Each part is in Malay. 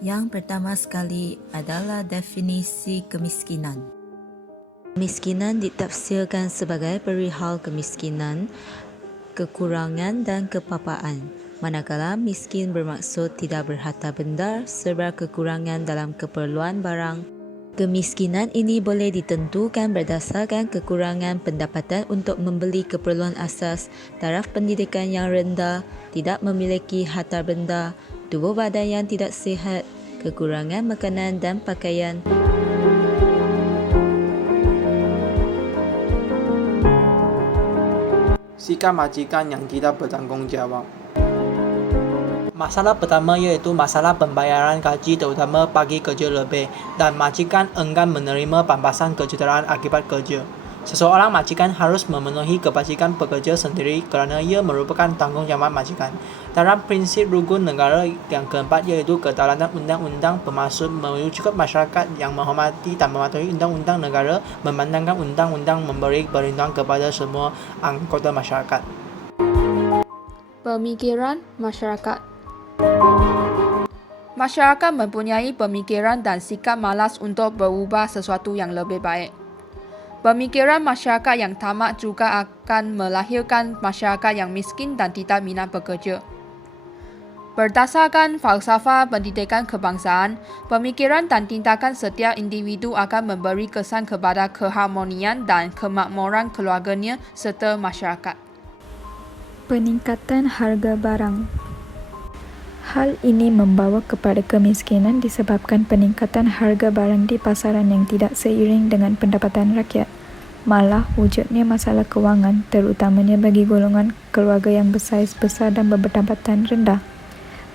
Yang pertama sekali adalah definisi kemiskinan. Kemiskinan ditafsirkan sebagai perihal kemiskinan, kekurangan dan kepapaan. Manakala miskin bermaksud tidak berharta benda serta kekurangan dalam keperluan barang. Kemiskinan ini boleh ditentukan berdasarkan kekurangan pendapatan untuk membeli keperluan asas, taraf pendidikan yang rendah, tidak memiliki harta benda, tubuh badan yang tidak sihat, kekurangan makanan dan pakaian. Sikap majikan yang tidak bertanggungjawab. Masalah pertama iaitu masalah pembayaran gaji terutama bagi kerja lebih dan majikan enggan menerima pembahasan kecederaan akibat kerja. Seseorang majikan harus memenuhi kebajikan pekerja sendiri kerana ia merupakan tanggungjawab majikan. Dalam prinsip rukun negara yang keempat iaitu kedaulatan undang-undang bermaksud mewujudkan masyarakat yang menghormati dan mematuhi undang-undang negara, memandangkan undang-undang memberi perlindungan kepada semua anggota masyarakat. Pemikiran masyarakat. Masyarakat mempunyai pemikiran dan sikap malas untuk berubah sesuatu yang lebih baik. Pemikiran masyarakat yang tamak juga akan melahirkan masyarakat yang miskin dan tidak minat bekerja. Berdasarkan falsafah pendidikan kebangsaan, pemikiran dan tindakan setiap individu akan memberi kesan kepada keharmonian dan kemakmuran keluarganya serta masyarakat. Peningkatan harga barang. Hal ini membawa kepada kemiskinan disebabkan peningkatan harga barang di pasaran yang tidak seiring dengan pendapatan rakyat. Malah wujudnya masalah kewangan, terutamanya bagi golongan keluarga yang bersaiz besar dan berpendapatan rendah.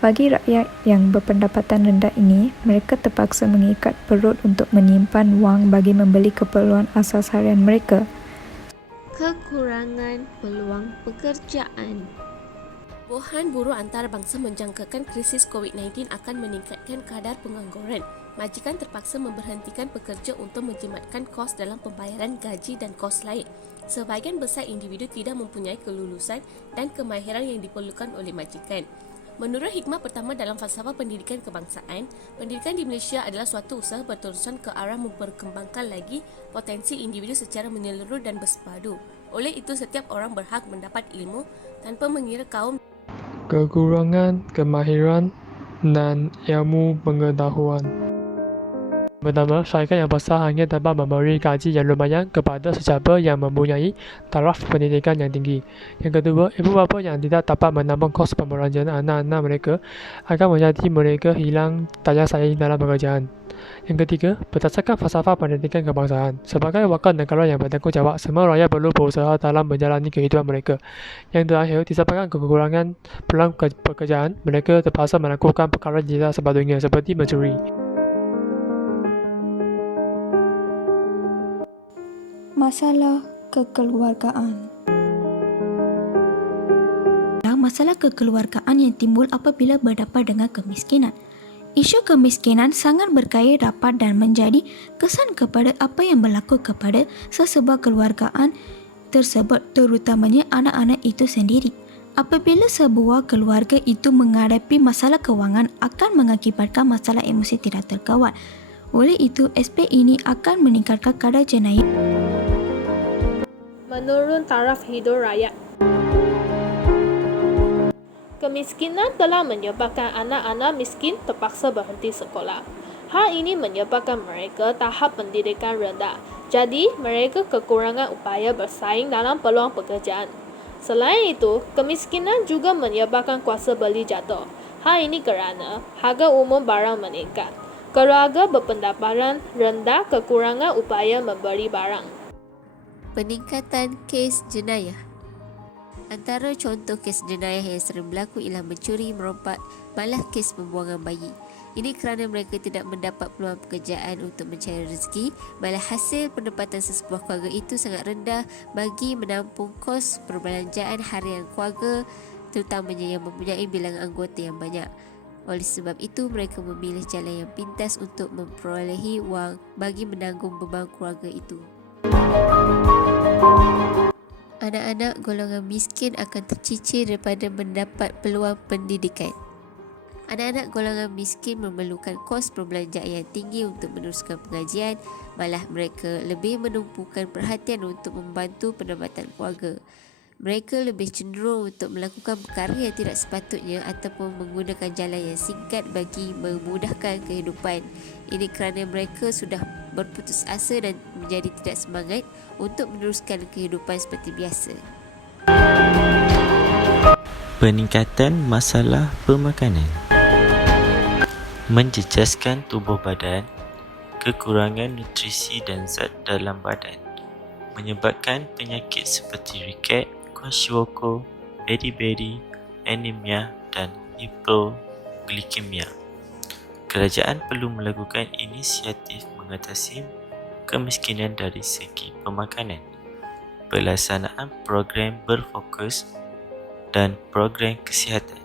Bagi rakyat yang berpendapatan rendah ini, mereka terpaksa mengikat perut untuk menyimpan wang bagi membeli keperluan asas harian mereka. Kekurangan peluang pekerjaan. Buhan buruh antarabangsa menjangkakan krisis COVID-19 akan meningkatkan kadar pengangguran. Majikan terpaksa memberhentikan pekerja untuk menjimatkan kos dalam pembayaran gaji dan kos lain. Sebahagian besar individu tidak mempunyai kelulusan dan kemahiran yang diperlukan oleh majikan. Menurut hikmah pertama dalam falsafah pendidikan kebangsaan, pendidikan di Malaysia adalah suatu usaha berterusan ke arah memperkembangkan lagi potensi individu secara menyeluruh dan bersepadu. Oleh itu, setiap orang berhak mendapat ilmu tanpa mengira kaum, kekurangan kemahiran dan ilmu pengetahuan. Pertama, syarikat yang besar hanya dapat memberi gaji yang lumayan kepada sesiapa yang mempunyai taraf pendidikan yang tinggi. Yang kedua, ibu bapa yang tidak dapat menambah kos pembelajaran anak-anak mereka akan menjadi mereka hilang daya saing dalam pekerjaan. Yang ketiga, berdasarkan falsafah pendidikan kebangsaan, sebagai wakil negara yang bertanggungjawab, semua rakyat perlu berusaha dalam menjalani kehidupan mereka. Yang terakhir, disebabkan kekurangan peluang pekerjaan, mereka terpaksa melakukan perkara yang tidak sepatutnya seperti mencuri. Masalah kekeluargaan. Masalah kekeluargaan yang timbul apabila berdepan dengan kemiskinan. Isu kemiskinan sangat berkaya dapat dan menjadi kesan kepada apa yang berlaku kepada sesebuah keluargaan tersebut, terutamanya anak-anak itu sendiri. Apabila sebuah keluarga itu menghadapi masalah kewangan akan mengakibatkan masalah emosi tidak terkawal. Oleh itu, aspek ini akan meningkatkan kadar jenayah. Menurun taraf hidup rakyat. Kemiskinan telah menyebabkan anak-anak miskin terpaksa berhenti sekolah. Hal ini menyebabkan mereka tahap pendidikan rendah. Jadi, mereka kekurangan upaya bersaing dalam peluang pekerjaan. Selain itu, kemiskinan juga menyebabkan kuasa beli jatuh. Hal ini kerana harga umum barang meningkat. Keluarga berpendapatan rendah kekurangan upaya membeli barang. peningkatan kes jenayah. Antara contoh kes jenayah yang sering berlaku ialah mencuri, merompak, malah kes pembuangan bayi. Ini kerana mereka tidak mendapat peluang pekerjaan untuk mencari rezeki, malah hasil pendapatan sesebuah keluarga itu sangat rendah bagi menampung kos perbelanjaan harian keluarga, terutamanya yang mempunyai bilangan anggota yang banyak. Oleh sebab itu, mereka memilih jalan yang pintas untuk memperolehi wang bagi menanggung beban keluarga itu. Anak-anak golongan miskin akan tercicir daripada mendapat peluang pendidikan. Anak-anak golongan miskin memerlukan kos perbelanjaan yang tinggi untuk meneruskan pengajian, malah mereka lebih menumpukan perhatian untuk membantu pendapatan keluarga. Mereka lebih cenderung untuk melakukan perkara yang tidak sepatutnya ataupun menggunakan jalan yang singkat bagi memudahkan kehidupan. Ini kerana mereka sudah berputus asa dan menjadi tidak semangat untuk meneruskan kehidupan seperti biasa. Peningkatan masalah pemakanan, menjejaskan tubuh badan, kekurangan nutrisi dan zat dalam badan, menyebabkan penyakit seperti riket, kwashiorkor, beriberi, anemia dan hipoglikemia. Kerajaan perlu melakukan inisiatif mengatasi kemiskinan dari segi pemakanan, pelaksanaan program berfokus dan program kesihatan.